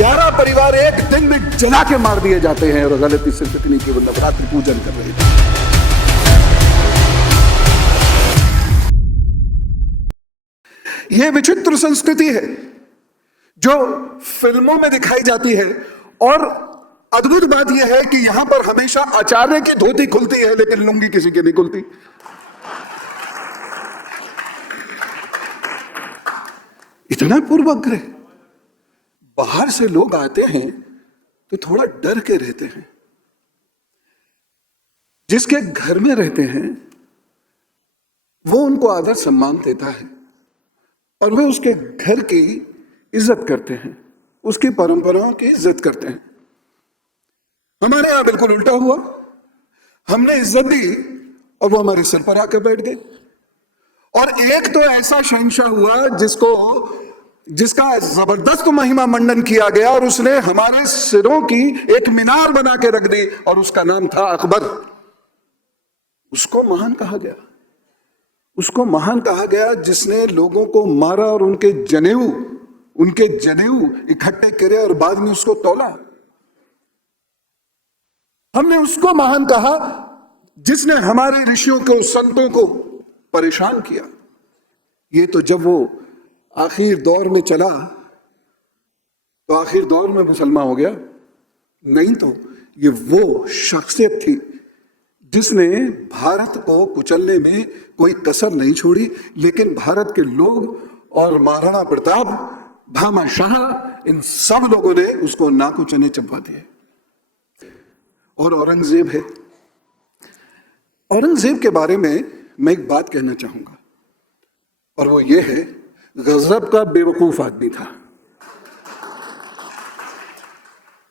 11 परिवार एक दिन में जला के मार दिए जाते हैं और गलती सिर्फ इतनी कि वो नवरात्रि पूजन कर रहे थे। यह विचित्र संस्कृति है जो फिल्मों में दिखाई जाती है। और अद्भुत बात यह है कि यहां पर हमेशा आचार्य की धोती खुलती है लेकिन लुंगी किसी की नहीं खुलती। इतना पूर्वाग्रह। बाहर से लोग आते हैं तो थोड़ा डर के रहते हैं। जिसके घर में रहते हैं वो उनको आदर सम्मान देता है और वे उसके घर की इज्जत करते हैं, उसकी परंपराओं की इज्जत करते हैं। हमारे यहां बिल्कुल उल्टा हुआ। हमने इज्जत दी और वो हमारे सिर पर आकर बैठ गए। और एक तो ऐसा शहंशाह हुआ जिसका जबरदस्त महिमा मंडन किया गया और उसने हमारे सिरों की एक मीनार बना के रख दी और उसका नाम था अकबर। उसको महान कहा गया। उसको महान कहा गया जिसने लोगों को मारा और उनके जनेऊ इकट्ठे करे और बाद में उसको तौला। हमने उसको महान कहा जिसने हमारे ऋषियों को, संतों को परेशान किया। ये तो जब वो आखिर दौर में चला तो आखिर दौर में मुसलमान हो गया। नहीं तो ये वो शख्सियत थी जिसने भारत को कुचलने में कोई कसर नहीं छोड़ी। लेकिन भारत के लोग और महाराणा प्रताप, भामा शाह, इन सब लोगों ने उसको नाक चने चबा दिए। और औरंगजेब है। औरंगजेब के बारे में मैं एक बात कहना चाहूंगा और वो ये है, गजब का बेवकूफ आदमी था।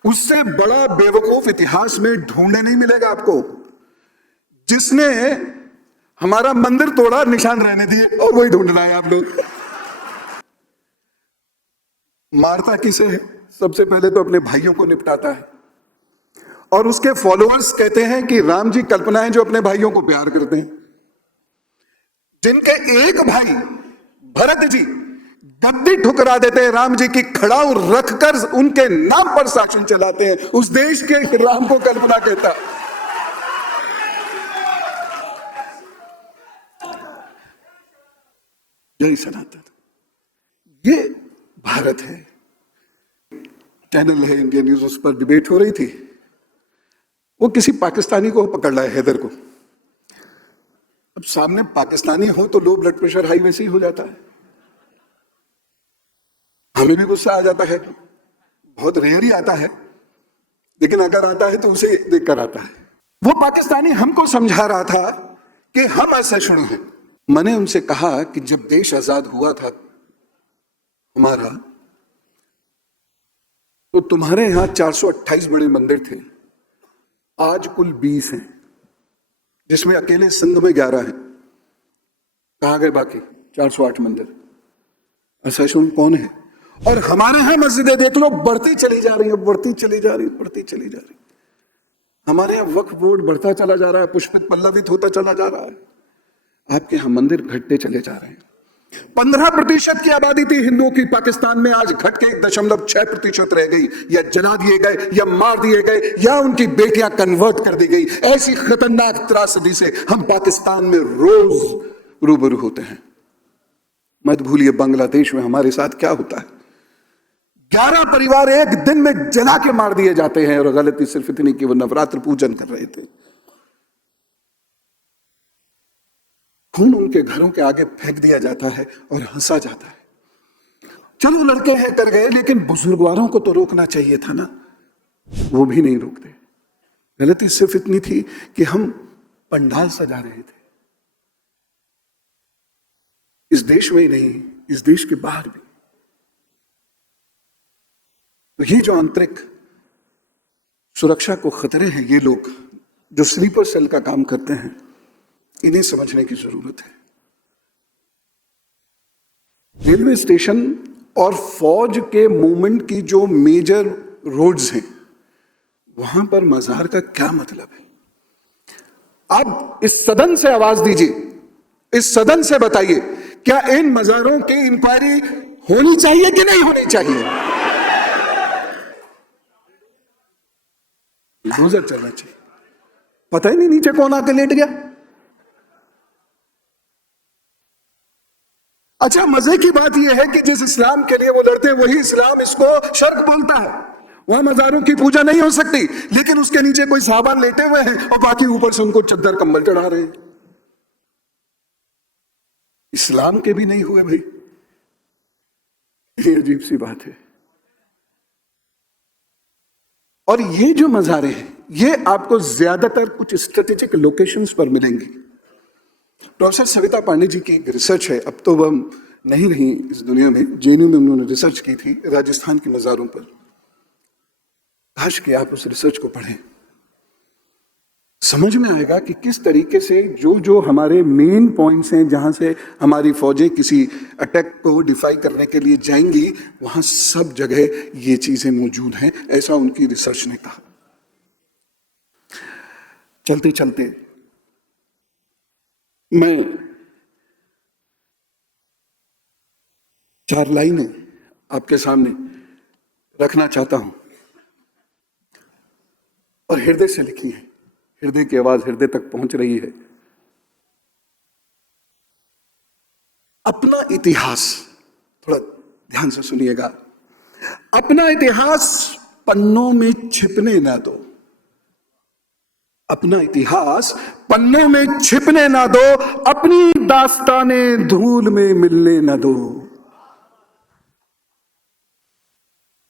उससे बड़ा बेवकूफ इतिहास में ढूंढने नहीं मिलेगा आपको। जिसने हमारा मंदिर तोड़ा, निशान रहने दिए, और वही ढूंढना है आप लोग। मारता किसे है? सबसे पहले तो अपने भाइयों को निपटाता है। और उसके फॉलोअर्स कहते हैं कि राम जी कल्पना है जो अपने भाइयों को प्यार करते हैं। जिनके एक भाई भरत जी गद्दी ठुकरा देते हैं, राम जी की खड़ाऊ रखकर उनके नाम पर शासन चलाते हैं, उस देश के राम को कल्पना कहता। जय सनातन। ये भारत है। चैनल है इंडिया न्यूज, उस पर डिबेट हो रही थी। वो किसी पाकिस्तानी को पकड़ रहा है, हैदर को। अब सामने पाकिस्तानी हो तो लो ब्लड प्रेशर हाई वैसे ही हो जाता है। हमें भी गुस्सा आ जाता है, बहुत रेयर ही आता है, लेकिन अगर आता है तो उसे देखकर आता है। वो पाकिस्तानी हमको समझा रहा था कि हम असहिष्णु हैं। मैंने उनसे कहा कि जब देश आजाद हुआ था हमारा, तो तुम्हारे यहां 428 बड़े मंदिर थे, आज कुल 20 हैं, जिसमें अकेले सिंध में 11 हैं। कहां गए बाकी 408 मंदिर? असहिष्णु कौन है? और हमारे यहां मस्जिदें देख लो, बढ़ती चली जा रही है, बढ़ती चली जा रही। हमारे यहां वक्फ बोर्ड बढ़ता चला जा रहा है, पुष्पित पल्लवित होता चला जा रहा है। आपके यहां मंदिर घटते चले जा रहे हैं। 15% की आबादी थी हिंदुओं की पाकिस्तान में, आज घट के 1.6% रह गई, या जला दिए गए, या मार दिए गए, या उनकी बेटियां कन्वर्ट कर दी गई। ऐसी खतरनाक त्रासदी से हम पाकिस्तान में रोज रूबरू होते हैं। मत भूलिए बांग्लादेश में हमारे साथ क्या होता है। 11 परिवार एक दिन में जला के मार दिए जाते हैं और गलती सिर्फ इतनी कि वो नवरात्र पूजन कर रहे थे। खून उनके घरों के आगे फेंक दिया जाता है और हंसा जाता है। चलो लड़के हैं कर गए, लेकिन बुजुर्गवारों को तो रोकना चाहिए था ना, वो भी नहीं रोकते। गलती सिर्फ इतनी थी कि हम पंडाल सजा रहे थे। इस देश में ही नहीं, इस देश के बाहर भी। तो ये जो आंतरिक सुरक्षा को खतरे हैं, ये लोग जो स्लीपर सेल का काम करते हैं, इन्हें समझने की जरूरत है। रेलवे स्टेशन और फौज के मूवमेंट की जो मेजर रोड्स हैं, वहां पर मजार का क्या मतलब है? आप इस सदन से आवाज दीजिए, इस सदन से बताइए, क्या इन मजारों की इंक्वायरी होनी चाहिए कि नहीं होनी चाहिए? बुलडोजर चलना चाहिए। पता ही नहीं नीचे कौन आके लेट गया। अच्छा, मजे की बात यह है कि जिस इस्लाम के लिए वो लड़ते हैं वही इस्लाम इसको शर्क बोलता है। वहां मजारों की पूजा नहीं हो सकती, लेकिन उसके नीचे कोई साहबा लेटे हुए हैं और बाकी ऊपर से उनको चद्दर कंबल चढ़ा रहे हैं। इस्लाम के भी नहीं हुए भाई, ये अजीब सी बात है। और ये जो मज़ारे हैं ये आपको ज्यादातर कुछ स्ट्रेटेजिक लोकेशंस पर मिलेंगे। प्रोफेसर सविता पांडे जी की एक रिसर्च है, अब तो वह नहीं इस दुनिया में, जेएनयू में उन्होंने रिसर्च की थी राजस्थान के मज़ारों पर। काश कि आप उस रिसर्च को पढ़ें, समझ में आएगा कि किस तरीके से जो हमारे मेन पॉइंट्स हैं जहां से हमारी फौजें किसी अटैक को डिफाई करने के लिए जाएंगी, वहां सब जगह ये चीजें मौजूद हैं, ऐसा उनकी रिसर्च ने कहा। चलते चलते मैं 4 लाइनें आपके सामने रखना चाहता हूं और हृदय से लिखी है। हृदय की आवाज हृदय तक पहुंच रही है। अपना इतिहास, थोड़ा ध्यान से सुनिएगा, अपना इतिहास पन्नों में छिपने ना दो। अपना इतिहास पन्नों में छिपने ना दो, अपनी दास्तानें धूल में मिलने ना दो।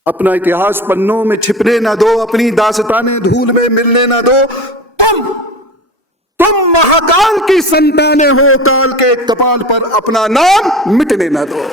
अपना इतिहास पन्नों में छिपने ना दो, अपनी दास्तानें धूल में मिलने ना दो। तुम महाकाल की संतानें हो, काल के कपाल पर अपना नाम मिटने ना दो।